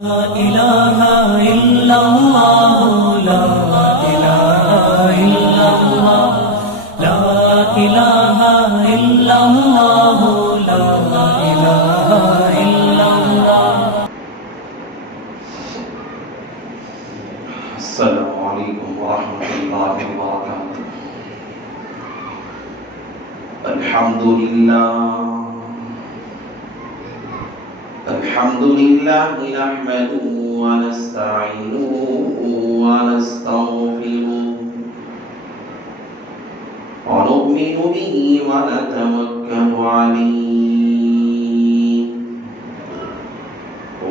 لا إله إلا الله لا إله إلا الله لا إله إلا الله لا إله إلا الله. السلام عليكم ورحمة الله وبركاته. الحمد لله نحمده ونستعينه ونستغفره ونؤمن به ونتوكل عليه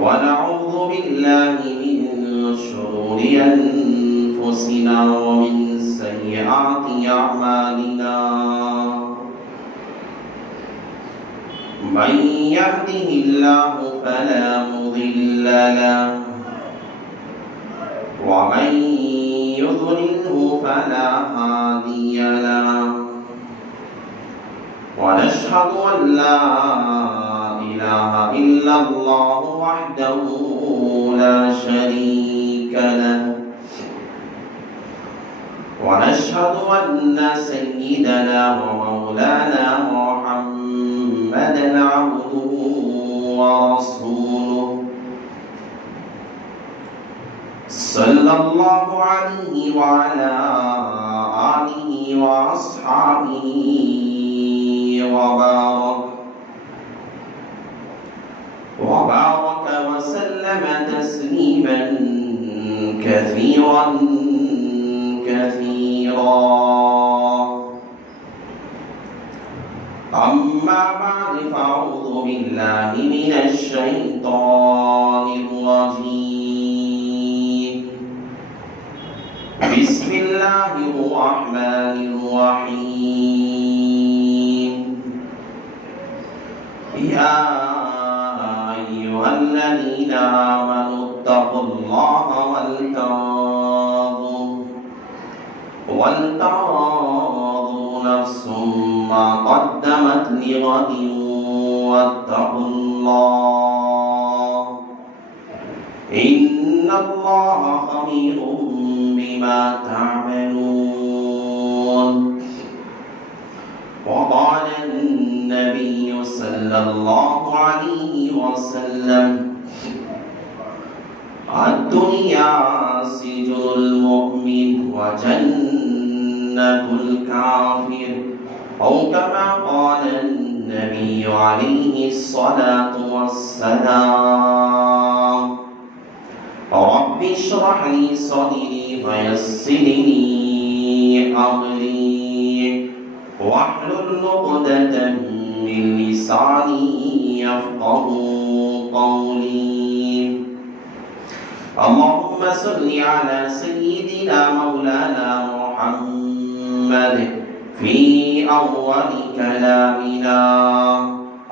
ونعوذ بالله من شرور أنفسنا ومن سيئات أعمالنا. من يهده الله فلا مضل له ومن يضلله فلا هادي له. ونشهد أن لا إله إلا الله وحده لا شريك له. ونشهد أن سيدنا ومولانا محمدا عبده ورسوله صلى الله عليه وعلى آله وأصحابه وبارك وسلم تسليما كثيرا. أما بعد فأعوذ بالله من الشيطان الرجيم. بسم الله الرحمن الرحيم. يا أيها الذين آمنوا اتقوا الله ولتنظر نفس ما قدمت لغد واتقوا الله إن الله خبير بما تعملون. وقال النبي صلى الله عليه وسلم: الدنيا سجن المؤمن وجنة الكافر، أو كما قال النبي عليه الصلاة والسلام. رب اشرح لي صدري ويسر لي أمري واحلل عقدة من لساني يفقهوا قولي. اللهم صل على سيدنا مولانا محمد في أول كلامنا.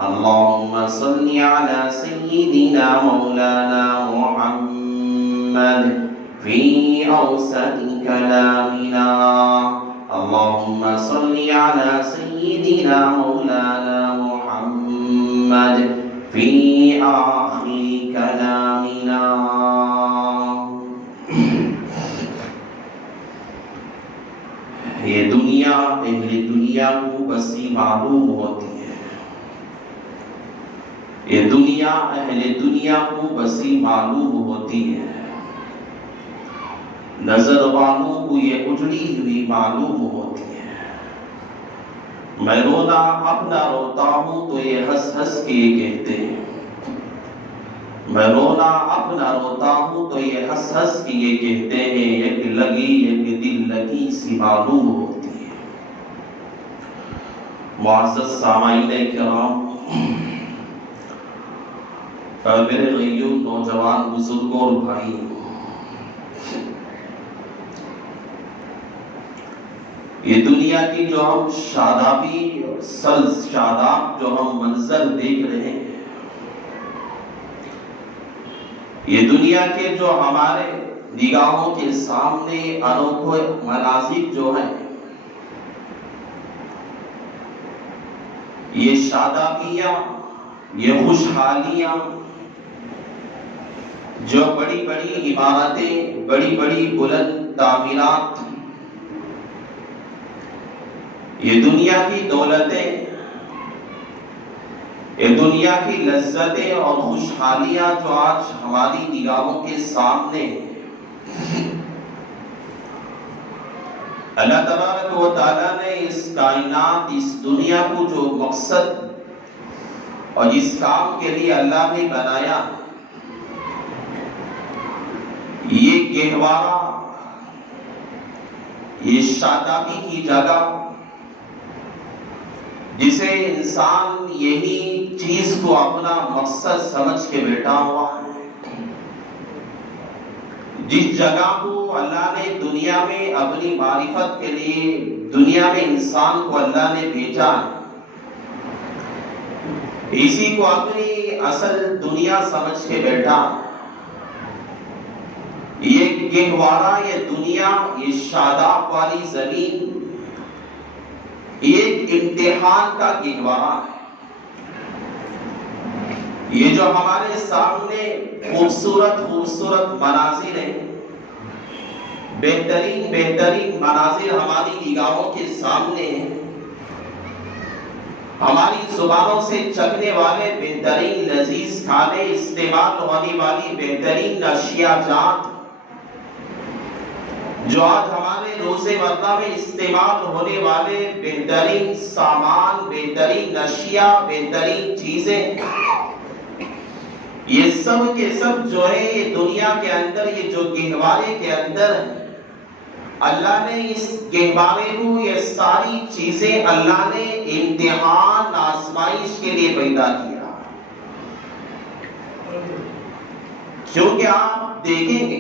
اللهم صل على سيدنا مولانا محمد في أوسط كلامنا. اللهم صل على سيدنا مولانا محمد في آخر كلامنا. یہ دنیا اہل دنیا کو بسی معلوم ہوتی ہے. یہ دنیا اہل دنیا کو بسی معلوم ہوتی ہے. نظر والوں کو یہ اجڑی ہوئی معلوم ہوتی ہے. میں رونا اپنا روتا ہوں تو یہ ہنس ہنس کے کہتے ہیں. میں رونا اپنا روتا ہوں تو یہ ہنس ہنس کے یہ کہتے ہیں. ایک لگی ایک دل لگی سی معلوم ہوتی ہے. معزز سامعین کرام، میرے غیور نوجوان بزرگوں اور بھائی، یہ دنیا کی جو ہم شادابی شاداب جو ہم منظر دیکھ رہے ہیں، یہ دنیا کے جو ہمارے نگاہوں کے سامنے انوکھے مناظر جو ہیں، یہ شادابیاں، یہ خوشحالیاں، جو بڑی بڑی عمارتیں، بڑی بڑی بلند تعمیرات تھیں، یہ دنیا کی دولتیں، یہ دنیا کی لذتیں اور خوشحالیاں جو آج ہماری نگاہوں کے سامنے ہیں، اللہ تبارک و تعالیٰ نے اس کائنات، اس دنیا کو جو مقصد اور جس کام کے لیے اللہ نے بنایا، یہ گہوارہ، یہ شادابی کی جگہ، جسے انسان یہی چیز کو اپنا مقصد سمجھ کے بیٹھا ہوا ہے، جس جگہ کو اللہ نے دنیا میں اپنی معرفت کے لیے، دنیا میں انسان کو اللہ نے بھیجا ہے، اسی کو اپنی اصل دنیا سمجھ کے بیٹھا ہے۔ یہ گہوارہ، یہ دنیا، یہ شاداب والی زمین ایک امتحان کا گہوارہ ہے۔ یہ جو ہمارے سامنے خوبصورت خوبصورت مناظر ہیں، بہترین بہترین مناظر ہماری نگاہوں کے سامنے ہیں، ہماری زبانوں سے چکنے والے بہترین لذیذ کھانے، استعمال ہونے والی بہترین اشیاء جات، جو آج ہمارے روزے مرہ میں استعمال ہونے والے بہترین سامان، بہترین اشیاء، بہترین چیزیں، یہ سب کے سب جو ہے یہ دنیا کے اندر، یہ جو گہوارے کے اندر اللہ نے اس گہوارے کو، یہ ساری چیزیں اللہ نے امتحان، آزمائش کے لیے پیدا کیا۔ کیونکہ آپ دیکھیں گے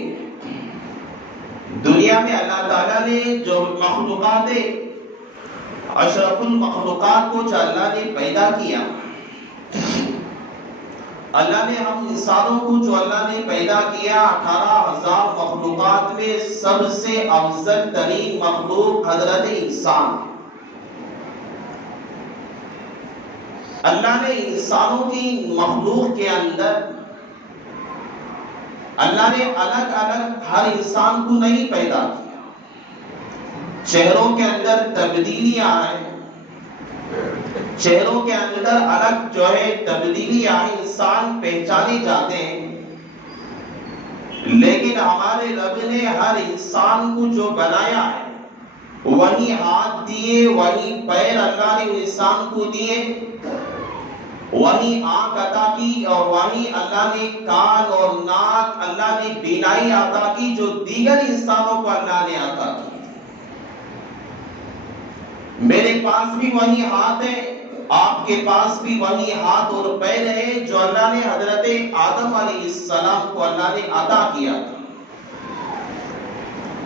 دنیا میں اللہ تعالیٰ نے جو مخلوقات، اشرف المخلوقات کو جو اللہ نے پیدا کیا، اللہ نے ہم انسانوں کو جو اللہ نے پیدا کیا، 18,000 مخلوقات میں سب سے افضل ترین مخلوق حضرت انسان۔ اللہ نے انسانوں کی مخلوق کے اندر، اللہ نے الگ الگ ہر انسان کو نہیں پیدا کیا، چہروں کے اندر تبدیلیاں آئیں، چہروں کے اندر الگ جو ہے تبدیلی آئی، انسان پہچانے جاتے ہیں، لیکن ہمارے رب نے ہر انسان کو جو بنایا ہے، وہی ہاتھ دیے، وہی پیر اللہ نے انسان کو دیے، وہی آنکھ عطا کی، اور وہی اللہ نے کان اور ناک، اللہ نے بینائی عطا کی، جو دیگر انسانوں کو اللہ نے عطا کی۔ میرے پاس بھی وہی ہاتھ ہے، آپ کے پاس بھی وہی ہاتھ اور پیر ہے جو اللہ نے حضرت آدم علیہ السلام کو اللہ نے عطا کیا تھا۔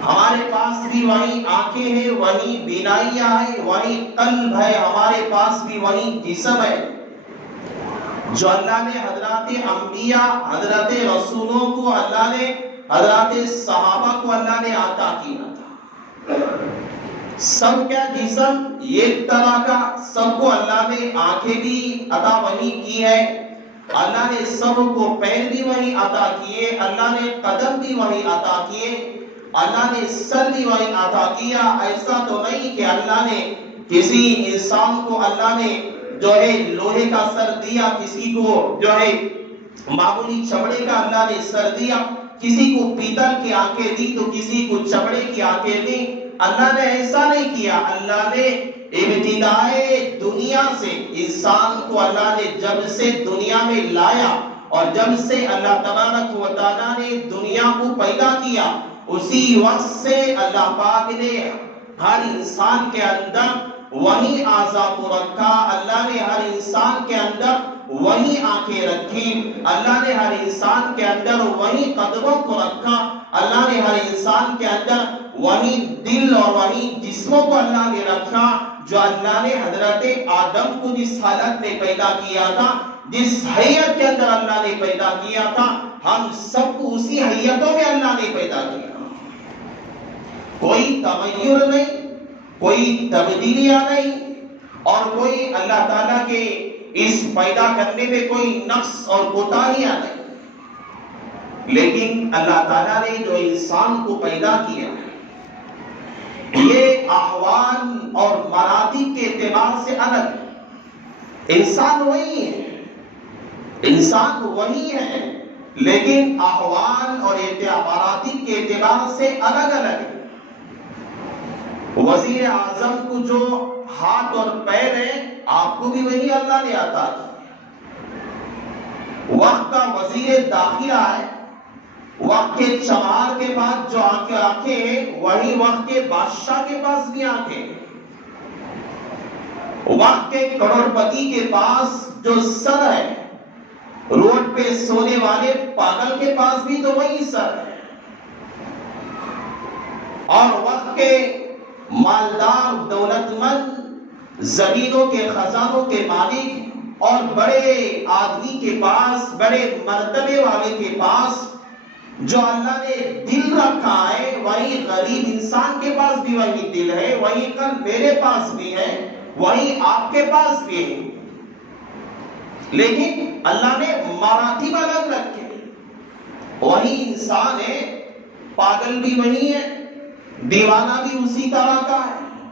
ہمارے پاس بھی وہی آنکھیں ہیں، وہی بینائیاں ہیں، وہی قلب ہے، ہمارے پاس بھی وہی جسم ہے جو اللہ نے حضرات انبیاء، حضرت رسولوں کو اللہ نے، حضرات صحابہ کو اللہ نے عطا کیا تھا۔ سب کا جسم ایک طرح کا، سب کو اللہ نے آنکھیں بھی عطا وہی کی ہے، اللہ نے سب کو پیر بھی وہی عطا کیے، اللہ نے قدم بھی وہی عطا کیے، اللہ نے سر بھی وہی عطا کیا۔ ایسا تو نہیں کہ اللہ نے کسی انسان کو اللہ نے جو ہے لوہے کا سر دیا، کسی کو جو ہے معمولی چمڑے کا اللہ نے سر دیا، کسی کو پیتل کی آنکھیں دی تو کسی کو چمڑے کی آنکھیں دی۔ اللہ نے ایسا نہیں کیا، اللہ نے ابتدائے دنیا سے انسان کو اللہ نے جب سے دنیا میں لایا، اور جب سے اللہ تبارک و تعالیٰ نے دنیا کو پیدا کیا، اسی وقت سے اللہ پاک نے ہر انسان کے اندر وہی اعضاء کو رکھا، اللہ نے ہر انسان کے اندر وہی آنکھیں رکھی، اللہ نے ہر انسان کے اندر وہی قدموں کو رکھا، اللہ نے ہر انسان کے اندر وہی دل اور وہی جسموں کو اللہ نے رکھا، جو اللہ نے حضرت آدم کو جس حالت میں پیدا کیا تھا، جس حیت کے اندر اللہ نے پیدا کیا تھا، ہم سب کو اسی حیتوں میں اللہ نے پیدا کیا۔ کوئی تغیر نہیں، کوئی تبدیلیاں نہیں، اور کوئی اللہ تعالیٰ کے اس پیدا کرنے میں کوئی نقص اور کوتاہیاں نہیں۔ لیکن اللہ تعالیٰ نے جو انسان کو پیدا کیا یہ احوال اور مراتب کے اعتبار سے الگ ہے۔ انسان وہی ہے، انسان وہی ہے، لیکن احوال اور مراتب کے اعتبار سے الگ الگ ہے۔ وزیر اعظم کو جو ہاتھ اور پیر ہے آپ کو بھی وہی اللہ نے عطا کیا۔ وقت کا وزیر داخلہ ہے، وقت کے چمار کے پاس جو آنکھیں ہیں وہی وقت کے بادشاہ کے پاس بھی آنکھیں ہیں۔ وقت کے کروڑ پتی کے پاس جو سر ہے، روڈ پہ سونے والے پاگل کے پاس بھی تو وہی سر ہے۔ اور وقت کے مالدار دولت مند زمینوں کے خزانوں کے مالک اور بڑے آدمی کے پاس، بڑے مرتبے والے کے پاس جو اللہ نے دل رکھا ہے وہی غریب انسان کے پاس بھی وہی دل ہے، وہی کل میرے پاس بھی ہے، وہی آپ کے پاس بھی ہے۔ لیکن اللہ نے مراتب الگ رکھے۔ وہی انسان ہے، پاگل بھی وہی ہے، دیوانہ بھی اسی طرح کا ہے،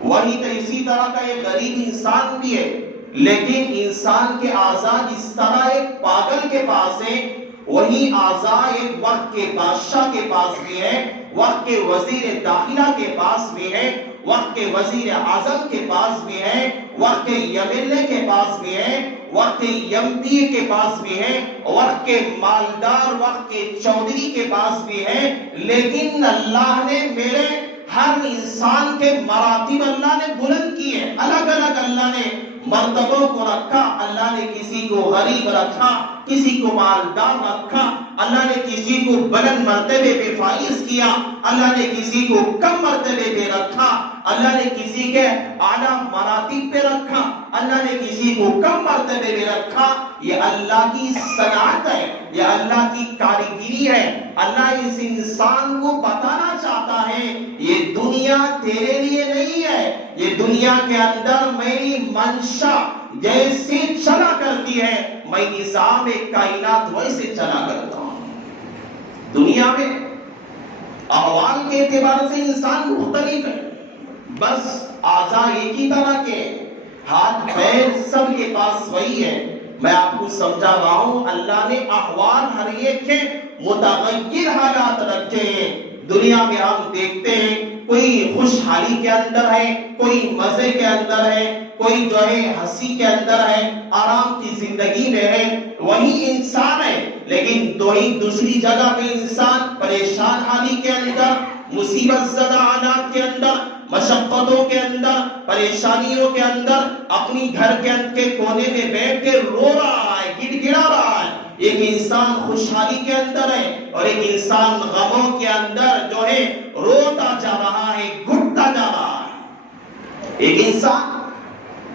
وہی تو اسی طرح کا ایک غریب انسان بھی ہے، لیکن انسان کے اعضاء جس طرح ایک پاگل کے پاس ہے وہی اعضاء ایک وقت کے بادشاہ کے پاس بھی ہے، وقت کے وزیر داخلہ کے پاس بھی ہے، وقت کے وزیر اعظم کے پاس بھی ہے، وقت کے MLA کے پاس بھی ہے، وقت کے MP کے پاس بھی ہے، وقت کے مالدار، وقت کے چودھری کے پاس بھی ہے۔ لیکن اللہ نے میرے ہر انسان کے مراتب اللہ نے بلند کیے، الگ الگ اللہ نے مرتبوں کو رکھا۔ اللہ نے کسی کو غریب رکھا، کسی کو مالدار رکھا، اللہ نے کسی کو بلند مرتبے پہ فائز کیا، اللہ نے کسی کو کم مرتبے پہ رکھا، اللہ نے کسی کے اعلیٰ مراتب پہ رکھا، اللہ نے کسی کو کم مرتبے پہ رکھا۔ یہ اللہ کی صنعت ہے، یہ اللہ کی کاریگری ہے۔ اللہ اس انسان کو بتانا چاہتا ہے یہ دنیا تیرے لیے نہیں ہے، یہ دنیا کے اندر میری منشا جیسے چلا کرتی ہے میں نظام کائنات ویسے چلا کرتا ہوں۔ دنیا میں احوال کے اعتبار سے انسان مختلف ہے، بس اعضاء ایک ہی طرح کے، ہاتھ پیر سب کے پاس وہی ہے۔ میں آپ کو سمجھا رہا ہوں اللہ نے احوال ہر ایک کے متغیر حالات رکھے ہیں۔ دنیا میں ہم دیکھتے ہیں کوئی خوشحالی کے اندر ہے، کوئی مزے کے اندر ہے، کوئی جو ہے ہنسی کے اندر ہے، آرام کی زندگی میں ہے، وہی انسان ہے۔ لیکن دوسری جگہ پہ انسان پریشان حالی کے اندر، مصیبت زدہ حالات کے اندر، مشقتوں کے اندر، پریشانیوں کے اندر اپنی گھر کے کونے میں بیٹھ کے رو رہا ہے، گڑ گڑا رہا ہے۔ ایک انسان خوشحالی کے اندر ہے اور ایک انسان غموں کے اندر جو ہے روتا جا رہا ہے، گھٹتا جا رہا ہے۔ ایک انسان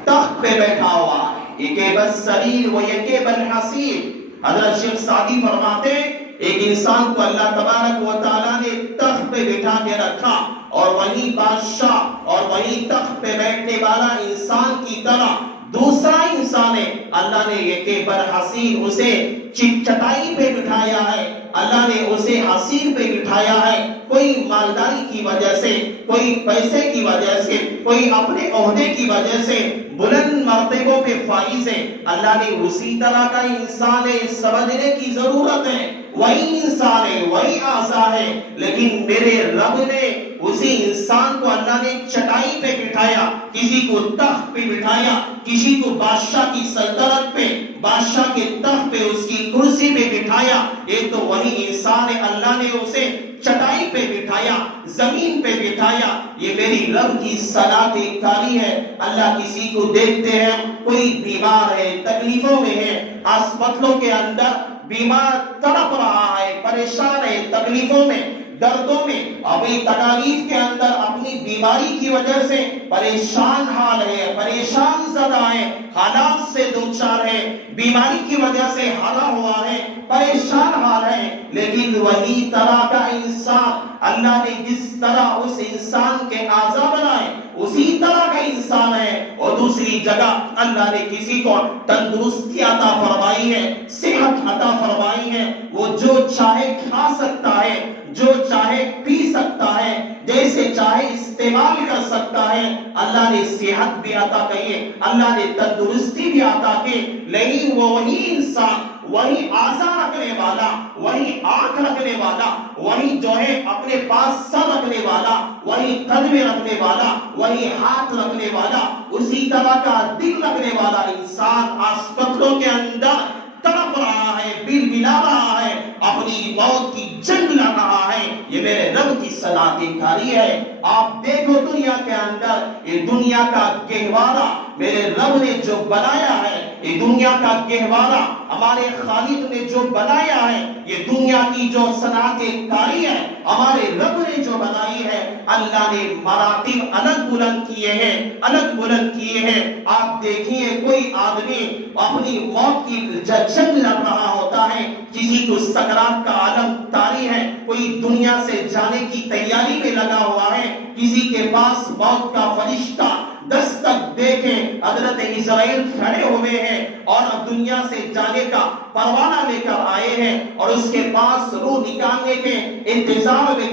تخت پہ بیٹھا ہوا ہے، یکیب السریر و یکیب الحصیر۔ حضرت شیخ سعدی فرماتے ہیں ایک انسان کو اللہ تبارک و تعالیٰ نے تخت پہ بٹھا کے رکھا اور وہی بادشاہ اور وہی تخت پہ بیٹھنے والا انسان کی طرح دوسرا انسان ہے، اللہ نے یکیب الحصیر اسے چٹائی پہ بٹھایا ہے، اللہ نے اسے حصیر پہ بٹھایا ہے۔ کوئی مالداری کی وجہ سے، کوئی پیسے کی وجہ سے، کوئی اپنے عہدے کی وجہ سے بلند مرتبوں پہ فائز ہے، اللہ نے اسی طرح کا انسان ہے، سمجھنے کی ضرورت ہے۔ وہی انسان ہے، وہی اعضاء ہے، لیکن میرے رب نے اسی انسان کو اللہ نے چٹائی پہ بٹھایا، کسی کو تخت پہ بٹھایا، کسی کو بادشاہ کی سلطنت پہ، بادشاہ کے تخت پہ، اس کی کرسی پہ بٹھایا۔ ایک تو وہی انسان ہے، اللہ نے اسے چٹائی پہ بٹھایا، زمین پہ بٹھایا۔ یہ میری رب کی صنعت کاری ہے۔ اللہ کسی کو دیکھتے ہیں کوئی بیمار ہے، تکلیفوں میں ہے، ہسپتالوں کے اندر بیمار تڑپ رہا ہے، پریشان ہے، تکلیفوں میں، دردوں میں، اپنی تکالیف کے اندر اپنی بیماری کی وجہ سے پریشان حال ہے، پریشان زدہ ہے، حالات سے دوچار ہے، بیماری کی وجہ سے ہرا ہوا ہے، پریشان حال ہے۔ لیکن وہی طرح کا انسان اللہ نے جس طرح اس انسان کے اعضاء بنائے اسی طرح کا انسان ہے. اور دوسری جگہ اللہ نے کسی کو تندرستی عطا فرمائی ہے, صحت عطا فرمائی ہے, وہ جو چاہے کھا سکتا ہے, جو چاہے پی سکتا ہے, جیسے چاہے استعمال کر سکتا ہے. اللہ نے صحت بھی عطا کی ہے, اللہ نے تندرستی بھی عطا کی, لیکن وہی انسان, وہی اعضاء رکھنے والا, وہی آنکھ رکھنے والا, وہی جو ہے اپنے پاس سر رکھنے والا, وہی قدم رکھنے والا, وہی ہاتھ رکھنے والا, اسی طرح کا دل رکھنے والا انسان ہسپتالوں کے اندر تڑپ رہا ہے, بل بلا رہا ہے, اپنی موت کی جنگ لڑ رہا ہے. یہ میرے رب کی صنعت کاری ہے. آپ دیکھو دنیا کے اندر, یہ دنیا کا گہوارہ میرے رب نے جو بنایا ہے, یہ دنیا کا گہوارہ ہمارے خالق نے جو بنایا ہے, یہ دنیا کی جو صنعت کاری ہے ہمارے رب نے جو بنائی ہے, اللہ نے مراتب الگ بلند کیے ہیں, الگ بلند کیے ہیں. آپ دیکھیے کوئی آدمی اپنی موت کی جنگ لڑ رہا ہوتا ہے, کسی کو سکرات کا عالم طاری ہے, کوئی دنیا سے جانے کی تیاری میں لگا ہوا ہے, کسی کے پاس موت کا فرشتہ دستک دے کے حضرت اسرائیل کھڑے ہوئے ہیں اور اب دنیا سے جانے کا پروانہ لے کر آئے ہیں, اور اس کے پاس روح نکالنے کے انتظار میں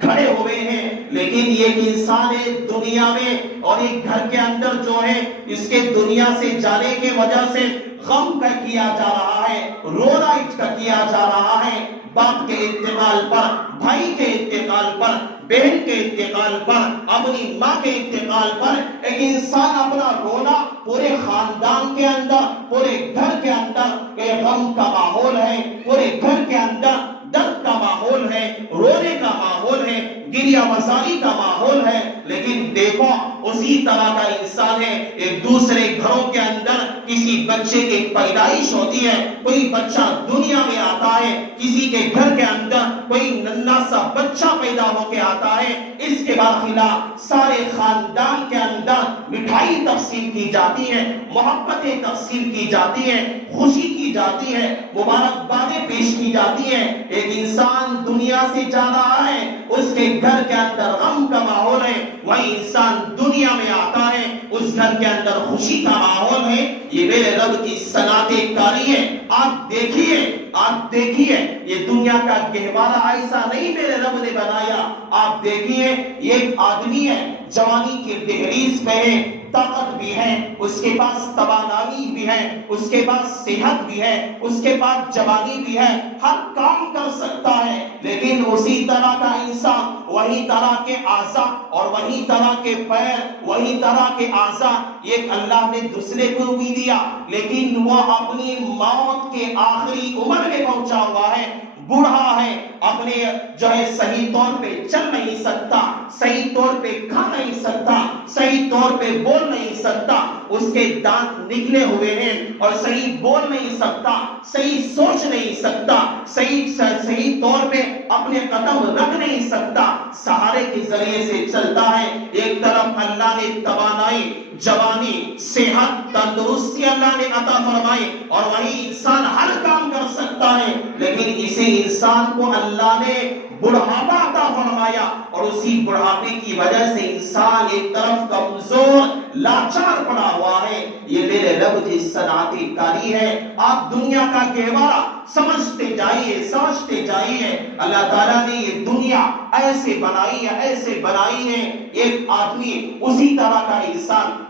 کھڑے ہوئے ہیں. لیکن یہ انسان دنیا میں اور ایک گھر کے اندر جو ہے, اس کے دنیا سے جانے کے وجہ سے غم کا کیا جا رہا ہے, رونا کا کیا جا رہا ہے, باپ کے انتقال پر, بھائی کے انتقال پر, بہن کے انتقال پر, اپنی ماں کے انتقال پر. ایک انسان اپنا رونا پورے خاندان کے اندر, پورے گھر کے اندر ایک غم کا ماحول ہے, پورے گھر کے اندر درد کا ماحول ہے, رونے کا ماحول ہے, گریہ مزاری کا ماحول ہے. لیکن دیکھو اسی طرح کا انسان ہے, ایک دوسرے گھروں کے اندر کسی بچے کی پیدائش ہوتی ہے, کوئی بچہ دنیا میں آتا ہے, کسی کے گھر کے اندر کوئی ننھا سا بچہ پیدا ہو کے آتا ہے, اس کے داخلہ سارے خاندان کے اندر مٹھائی تقسیم کی جاتی ہے, محبتیں تقسیم کی جاتی ہیں, خوشی کی جاتی ہے, مبارکبادیں پیش کی جاتی ہیں. ایک انسان دنیا سے جا رہا ہے, اس کے گھر کے اندر غم کا ماحول ہے, وہی انسان دنیا میں آتا ہے, اس گھر کے اندر خوشی کا ماحول ہے. یہ میرے رب کی صنعت کاری ہے. آپ دیکھیے, آپ دیکھیے, یہ دنیا کا گہوارہ ایسا نہیں میرے رب نے بنایا. آپ دیکھیے یہ آدمی ہے, جوانی کی دہلیز پہ ہے, طاقت بھی ہے, اس کے پاس توانائی بھی ہے, اس کے پاس صحت بھی ہے, اس کے پاس جوانی بھی ہے, ہر کام کر سکتا ہے. لیکن اسی طرح کا انسان, وہی طرح کے اعضاء اور وہی طرح کے پیر, وہی طرح کے اعضاء ایک اللہ نے دوسرے کو بھی دیا, لیکن وہ اپنی موت کے آخری عمر میں پہنچا ہوا ہے, بوڑھا ہے, اپنے جو ہے صحیح طور پہ چل نہیں سکتا, صحیح طور پہ کھا نہیں سکتا, صحیح طور پہ بول نہیں سکتا, اس کے دانت نکلے ہوئے ہیں اور صحیح بول نہیں سکتا, صحیح سوچ نہیں سکتا, صحیح طور پہ اپنے قدم رکھ نہیں سکتا, سہارے کے ذریعے سے چلتا ہے. ایک طرف اللہ نے توانائی, جوانی, صحت, تندرستی اللہ نے عطا فرمائی, اور وہی انسان ہر کام کر سکتا ہے. لیکن اسی انسان کو اللہ نے بڑھاپا عطا فرمایا, اور اسی بڑھاپے کی وجہ سے انسان ایک طرف کمزور, لاچار پڑا ہوا ہے. یہ میرے رب کی صنعت کاری ہے. آپ دنیا کا گہوارہ سمجھتے جائیے, سمجھتے جائیے. اللہ تعالیٰ نے یہ دنیا ایسے بنائی ہے, ایسے بنائی ہے. ایک آدمی اسی طرح کا انسان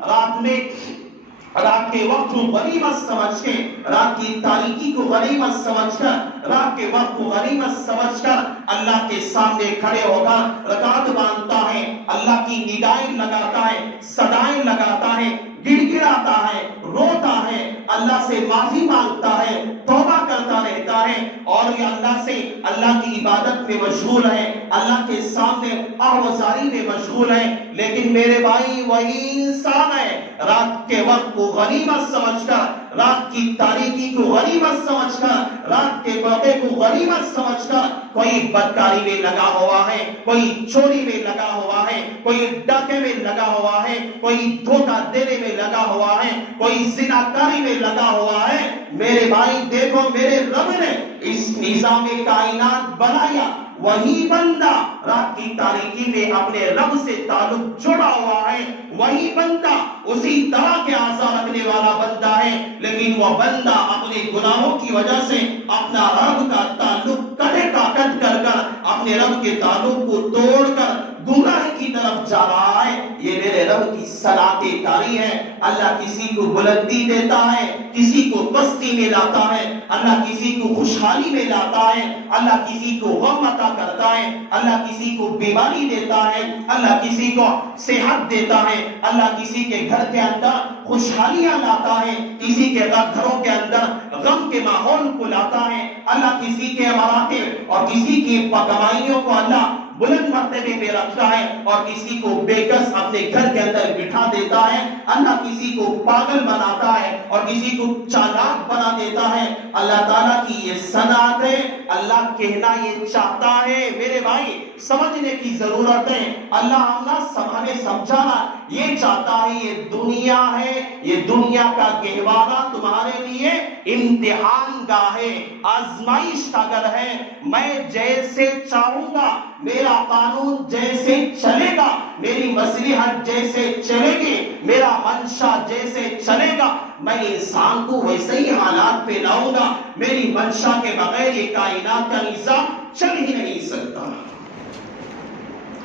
رات کے وقت کو غنیمت سمجھ کے, رات کی تاریکی کو غنیمت سمجھ کر, رات کے وقت کو غنیمت سمجھ کر اللہ کے سامنے کھڑے ہو کر رکعت باندھتا ہے, اللہ کی ندائیں لگاتا ہے, صدائیں لگاتا ہے, گڑ گڑاتا ہے, روتا ہے, اللہ سے معافی مانگتا ہے, توبہ کرتا رہتا ہے, اور یہ اللہ سے, اللہ کی عبادت میں مشغول ہے, اللہ کے سامنے آہوازاری میں مشغول ہے. لیکن میرے بھائی وہی انسان ہے, رات کے وقت کو غنیمت سمجھ کر, رات کی تاریکی کو غنیمت سمجھ کر, رات کے موقع کو غنیمت سمجھ کر کوئی بدکاری میں لگا ہوا ہے, کوئی چوری میں لگا ہوا ہے, کوئی ڈاکے میں لگا ہوا ہے, کوئی دھوکہ دینے میں لگا ہوا ہے, کوئی زناکاری میں لگا ہوا ہے۔ میرے بھائی دیکھو، میرے رب نے اس نظام کائنات بنایا، وہی بندہ رات کی تاریکی میں اپنے رب سے تعلق جڑا ہوا ہے، وہی بندہ اسی طرح کے آزار رکھنے والا بندہ ہے، لیکن وہ بندہ اپنے گناہوں کی وجہ سے اپنا رب کا تعلق کٹ کر اپنے رب کے تعلق کو توڑ کر گمراہی کی طرف جا رہا ہے۔ یہ میرے رب کی صنعت کاری ہے۔ اللہ کسی کو بلندی دیتا ہے، کسی کو پستی میں لاتا ہے، اللہ کسی کو خوشحالی میں لاتا ہے، اللہ کسی کو غم عطا کرتا ہے، اللہ کسی کو بیماری دیتا ہے، اللہ کسی کو صحت دیتا ہے، اللہ کسی کے گھر کے اندر خوشحالیاں لاتا ہے، کسی کے گھروں کے اندر غم کے ماحول کو لاتا ہے، اللہ کسی کے مراتب اور کسی کی کمائیوں کو اللہ بلند مرتبے میں رکھتا ہے، اور کسی کو بے کس اپنے گھر کے اندر بٹھا دیتا ہے، اللہ کسی کو پاگل بناتا ہے اور کسی کو چالاک بنا دیتا ہے۔ اللہ تعالیٰ کی یہ صنعت ہے۔ اللہ کہنا یہ چاہتا ہے، میرے بھائی سمجھنے کی ضرورت ہے، اللہ ہمیں سمجھانا یہ چاہتا ہے، یہ دنیا ہے، یہ دنیا کا گہوارہ تمہارے لیے امتحان گاہ ہے، آزمائش کا گھر ہے۔ میں جیسے چاہوں گا، میرا قانون جیسے چلے گا، میری مصلحت جیسے چلے گی، میرا منشا جیسے چلے گا، میں انسان کو ویسے ہی حالات پہ لاؤں گا۔ میری منشا کے بغیر یہ کائنات کا نظام چل ہی نہیں سکتا۔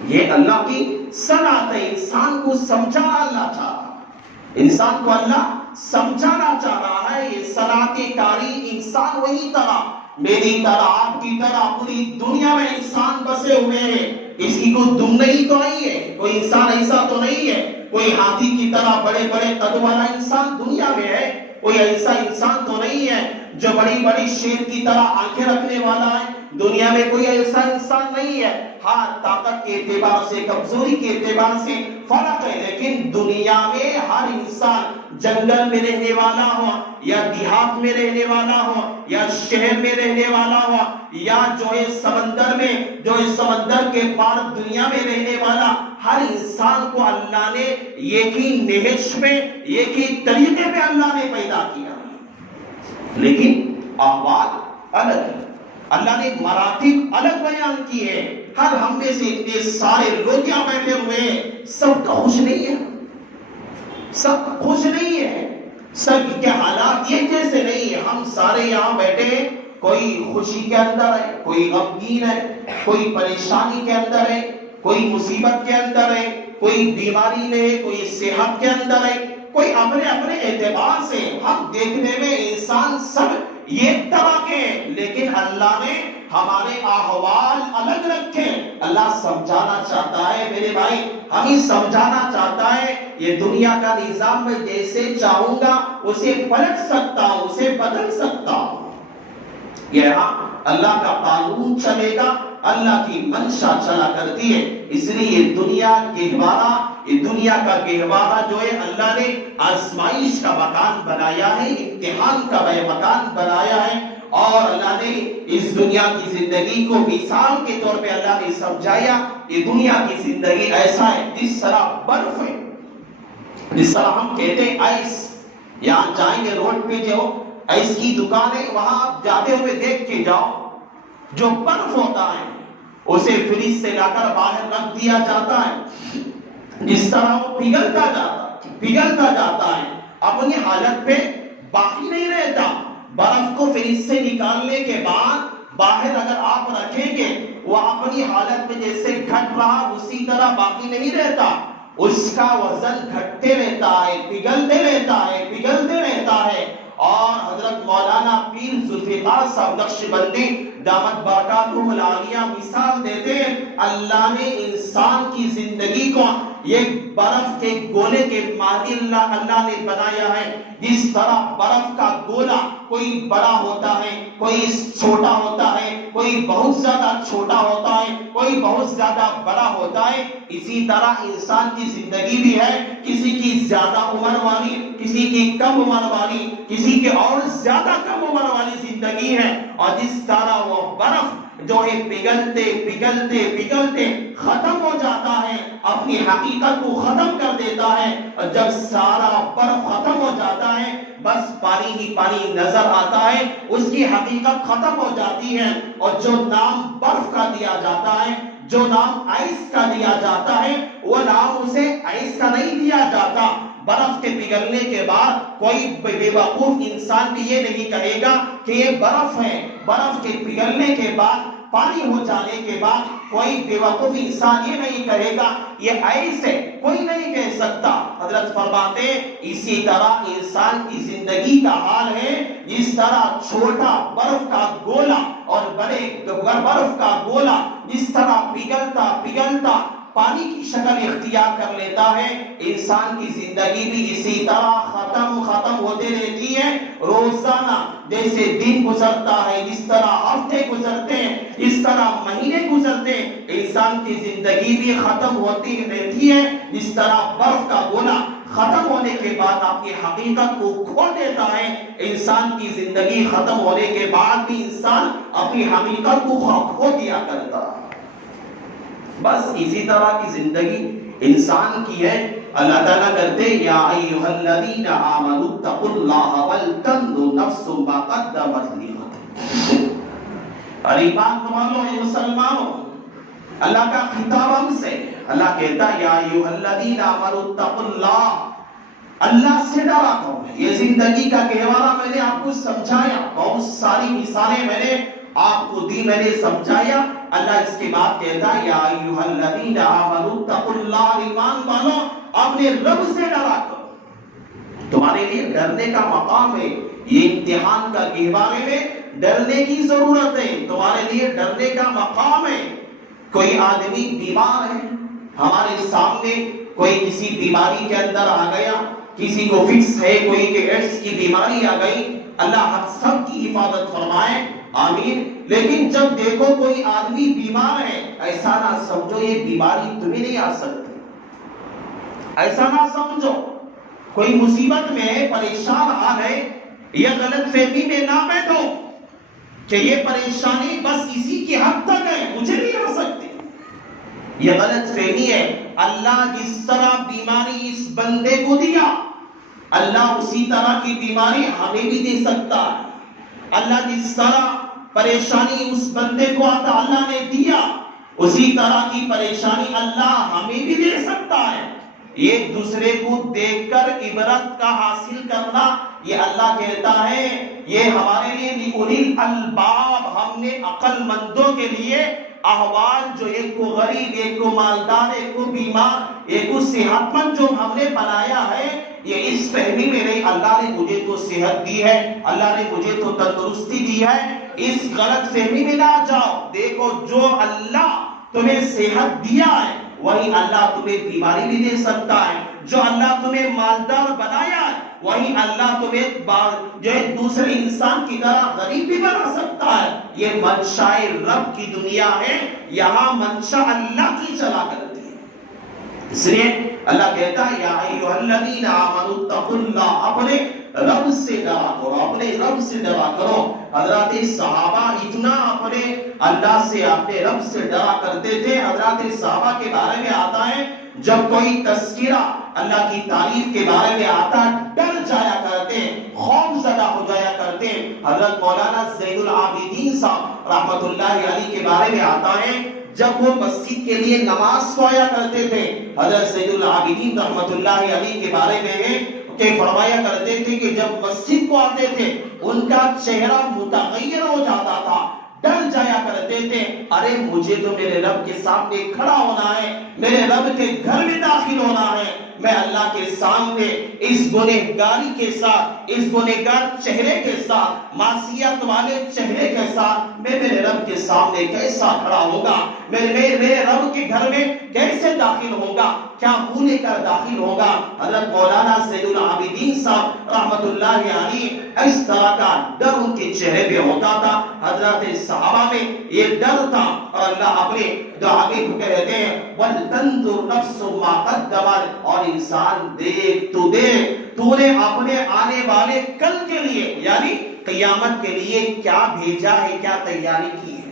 یہ اللہ کی صنعت ہے، انسان کو سمجھانا اللہ چاہ رہا ہے، انسان کو اللہ سمجھانا چاہ رہا ہے۔ یہ صنعت کاری انسان وہی طرح، میری طرح، آپ کی طرح پوری دنیا میں انسان بسے ہوئے ہیں۔ کسی کو دم نہیں تو نہیں ہے، کوئی انسان ایسا تو نہیں ہے، کوئی ہاتھی کی طرح بڑے بڑے قد والا انسان دنیا میں ہے، کوئی ایسا انسان تو نہیں ہے جو بڑی بڑی شیر کی طرح آنکھیں رکھنے والا ہے، دنیا میں کوئی ایسا انسان نہیں ہے۔ ہاں، طاقت کے اعتبار سے، کمزوری کے اعتبار سے فرق ہے، لیکن دنیا میں ہر انسان جنگل میں رہنے والا ہو یا دیہات میں رہنے والا ہو یا شہر میں رہنے والا ہو یا جو ہے سمندر میں، جو ہے سمندر کے پار دنیا میں رہنے والا، ہر انسان کو اللہ نے ایک ہی نہج میں، ایک ہی طریقے پہ اللہ نے پیدا کیا، لیکن احوال الگ ہے۔ اللہ نے مراتب الگ بیان کی ہے۔ ہر ہم میں سے اتنے سارے لوگ یہاں بیٹھے ہوئے ہیں، سب کا خوش نہیں ہے، سب خوش نہیں ہے، سب کے حالات یہ جیسے نہیں ہے۔ ہم سارے یہاں بیٹھے ہیں، کوئی خوشی کے اندر ہے، کوئی غمگین ہے، کوئی پریشانی کے اندر ہے، کوئی مصیبت کے اندر ہے، کوئی بیماری میں ہے، کوئی صحت کے اندر ہے، کوئی اپنے اپنے اعتبار سے۔ ہم دیکھنے میں انسان سب ایک طرح کے ہیں، لیکن اللہ نے ہمارے احوال الگ رکھے۔ اللہ سمجھانا چاہتا ہے، میرے بھائی ہمیں سمجھانا چاہتا ہے، یہ دنیا کا نظام میں جیسے چاہوں گا اسے پلٹ سکتا ہوں، اسے بدل سکتا ہوں۔ یہاں اللہ کا قانون چلے گا، اللہ کی منشا چلا کرتی ہے۔ اس لیے یہ دنیا گہوارہ، یہ دنیا کا گہوارہ جو ہے اللہ نے آزمائش کا مکان بنایا ہے، امتحان کا مکان بنایا ہے، اور اللہ نے اس دنیا کی زندگی کو مثال کے طور پہ اللہ نے سمجھایا۔ یہ دنیا کی زندگی ایسا ہے جس طرح برف ہے، جس طرح ہم کہتے ہیں آئس۔ یہاں جائیں گے روڈ پہ جو آئس کی دکان ہے، وہاں آپ جاتے ہوئے دیکھ کے جاؤ، جو برف ہوتا ہے اسے فریج سے لا کر باہر رکھ دیا جاتا ہے، جس طرح وہ پگھلتا جاتا ہے، اپنی حالت پہ باقی نہیں رہتا۔ برف کو فریج سے نکالنے کے بعد باہر اگر آپ رکھیں گے، وہ اپنی حالت میں جیسے گھٹ رہا اسی طرح باقی نہیں رہتا، اس کا وزن گھٹتے رہتا ہے، پگھلتے رہتا ہے۔ اور حضرت مولانا پیر ذوالفقار صاحب نقشبندی دامت برکاتہم العالیہ مثال دیتے ہیں، اللہ نے انسان کی زندگی کو ایک برف کے گولے کے مانند اللہ نے بنایا ہے۔ جس طرح برف کا گولا کوئی بڑا ہوتا ہے، کوئی چھوٹا ہوتا ہے، کوئی بہت زیادہ چھوٹا ہوتا ہے، کوئی بہت زیادہ بڑا ہوتا ہے، اسی طرح انسان کی زندگی بھی ہے، کسی کی زیادہ عمر والی، کسی کی کم عمر والی، کسی کی اور زیادہ کم عمر والی زندگی ہے۔ اور جس طرح وہ برف جو ہے پگھلتے پگھلتے پگھلتے ختم ہو جاتا ہے، اپنی حقیقت کو ختم کر دیتا ہے، اور جب سارا برف ختم ہو جاتا ہے بس پانی ہی پانی نظر آتا ہے، اس کی حقیقت ختم ہو جاتی ہے، اور جو نام برف کا دیا جاتا ہے، جو نام آئس کا دیا جاتا ہے، وہ نام اسے آئس کا نہیں دیا جاتا۔ برف کے پگھلنے کے بعد کوئی بے وقوف انسان بھی یہ نہیں کہے گا کہ یہ برف ہے۔ برف کے پگھلنے کے بعد، پانی ہو جانے کے بعد کوئی بے وقوف انسان یہ نہیں کہے گا یہ آئس ہے، کوئی نہیں کہہ سکتا۔ حضرت فرماتے اسی طرح انسان کی زندگی کا حال ہے، جس طرح چھوٹا برف کا گولا اور بڑے برف کا گولا جس طرح پگھلتا پگھلتا پانی کی شکل اختیار کر لیتا ہے، انسان کی زندگی بھی اسی طرح ختم ہوتے رہتی ہے۔ روزانہ جیسے دن گزرتا ہے، جس طرح ہفتے گزرتے ہیں، جس طرح مہینے گزرتے ہیں، انسان کی زندگی بھی ختم ہوتی رہتی ہے۔ جس طرح برف کا گولا ختم ہونے کے بعد اپنی حقیقت کو کھو دیتا ہے، انسان کی زندگی ختم ہونے کے بعد بھی انسان اپنی حقیقت کو کھو دیا کرتا ہے۔ بس اسی طرح کی زندگی انسان کی ہے۔ اللہ تعالیٰ کہتے یا ایھا الذین آمنوا اتقوا اللہ ولتنظر نفس ما قدمت لغد۔ اور ایمان والوں اے مسلمانوں، اللہ کا خطاب ہم سے، اللہ کہتا یا ایھا الذین آمنوا اتقوا اللہ، اللہ سے ڈرا کرو۔ یہ زندگی کا گہوارہ میں نے آپ کو سمجھایا، بہت ساری مثالیں میں نے آپ کو دی، میں نے سمجھایا۔ اللہ اس کے بعد کہتا یا ایھا الذین آمنوا اتقوا اللہ، ایمان والو اپنے رب سے ڈرا کرو۔ تمہارے لیے ڈرنے کا مقام ہے، یہ امتحان کا گہوارے میں ڈرنے کی ضرورت ہے، تمہارے لیے ڈرنے کا مقام ہے۔ کوئی آدمی بیمار ہے، ہمارے سامنے کوئی کسی بیماری کے اندر آ گیا، کسی کو فکس ہے، کوئی کہ ایڈس کی بیماری آ گئی، اللہ ہم سب کی حفاظت فرمائے، آمین۔ لیکن جب دیکھو کوئی آدمی بیمار ہے، ایسا نہ سمجھو یہ بیماری تمہیں نہیں آ سکتی، ایسا نہ سمجھو۔ کوئی مصیبت میں پریشان آ گئے، یہ غلط فہمی میں نہ بیٹھو کہ یہ پریشانی بس اسی کی حد تک ہے، مجھے نہیں آ سکتی، یہ غلط فہمی ہے۔ اللہ جس طرح بیماری اس بندے کو دیا، اللہ اسی طرح کی بیماری ہمیں بھی دے سکتا ہے۔ اللہ جس طرح پریشانی اس بندے کو عطا اللہ نے دیا، اسی طرح کی پریشانی اللہ ہمیں بھی دے سکتا ہے۔ ایک دوسرے کو دیکھ کر عبرت کا حاصل کرنا، یہ اللہ کہتا ہے یہ ہمارے لیے لِأُولِي الْأَلْبَابِ، ہم نے عقل مندوں کے لیے احوال، جو ایک کو غریب، ایک کو مالدار، ایک کو بیمار، ایک کو صحت مند جو ہم نے بنایا ہے، یہ اس فہمی میں نہیں اللہ نے مجھے تو صحت دی ہے، اللہ نے مجھے تو تندرستی دی ہے، اس غلط فہمی میں نہ جاؤ۔ دیکھو جو اللہ تمہیں صحت دیا ہے وہی اللہ تمہیں بیماری بھی دے سکتا ہے، جو اللہ تمہیں مالدار بنایا ہے وہی اللہ تمہیں جو دوسرے انسان کی طرح غریب بھی بنا سکتا ہے۔ یہ منشاء رب کی دنیا ہے، یہاں منشاء اللہ کی چلا کرتی ہے۔ اس لیے اللہ کہتا ہے یا ایھا الذین آمنوا اتقوا اللہ، اپنے رب سے ڈرا کرو، اپنے رب سے ڈرا کرو۔ حضرات صحابہ اتنا اپنے اللہ سے، اپنے رب سے ڈرا کرتے تھے۔ حضرات صحابہ کے بارے میں آتا ہے جب کوئی تذکرہ اللہ کی تعریف کے بارے میں آتا ڈر جایا کرتے، خوف زدہ ہو جایا کرتے۔ حضرت مولانا زین العابدین صاحب رحمت اللہ علیہ کے بارے میں آتا ہے جب وہ مسجد کے لیے نماز کو آیا کرتے تھے، حضرت زین العابدین رحمت اللہ علیہ کے بارے میں ہے کہ فرمایا کرتے تھے کہ جب مسجد کو آتے تھے ان کا چہرہ متغیر ہو جاتا تھا، ڈر جایا کرتے تھے، ارے مجھے تو میرے رب کے سامنے کھڑا ہونا ہے، میرے رب کے گھر میں داخل ہونا ہے، میں اللہ کے سامنے اس گنہگاری کے ساتھ، اس گنہگار چہرے کے ساتھ، معصیت والے چہرے کے ساتھ میں میرے رب کے سامنے کیسا کھڑا ہوگا، میرے رب کے گھر میں کیسے داخل ہوگا، کیا منہ لے کر داخل ہوگا۔ حضرت مولانا زین العابدین صاحب رحمت اللہ علیہ اس طرح کا ڈر ان کے چہرے پہ ہوتا تھا۔ حضرات صحابہ میں یہ ڈر تھا، اور اللہ اپنے دعا میں کہتے ہیں وَلْتَنْظُرْ نَفْسٌ مَا قَدَّمَتْ، اور انسان دیکھ تو نے اپنے آنے والے کل کے لیے یعنی قیامت کے لیے کیا بھیجا ہے، کیا تیاری کی ہے۔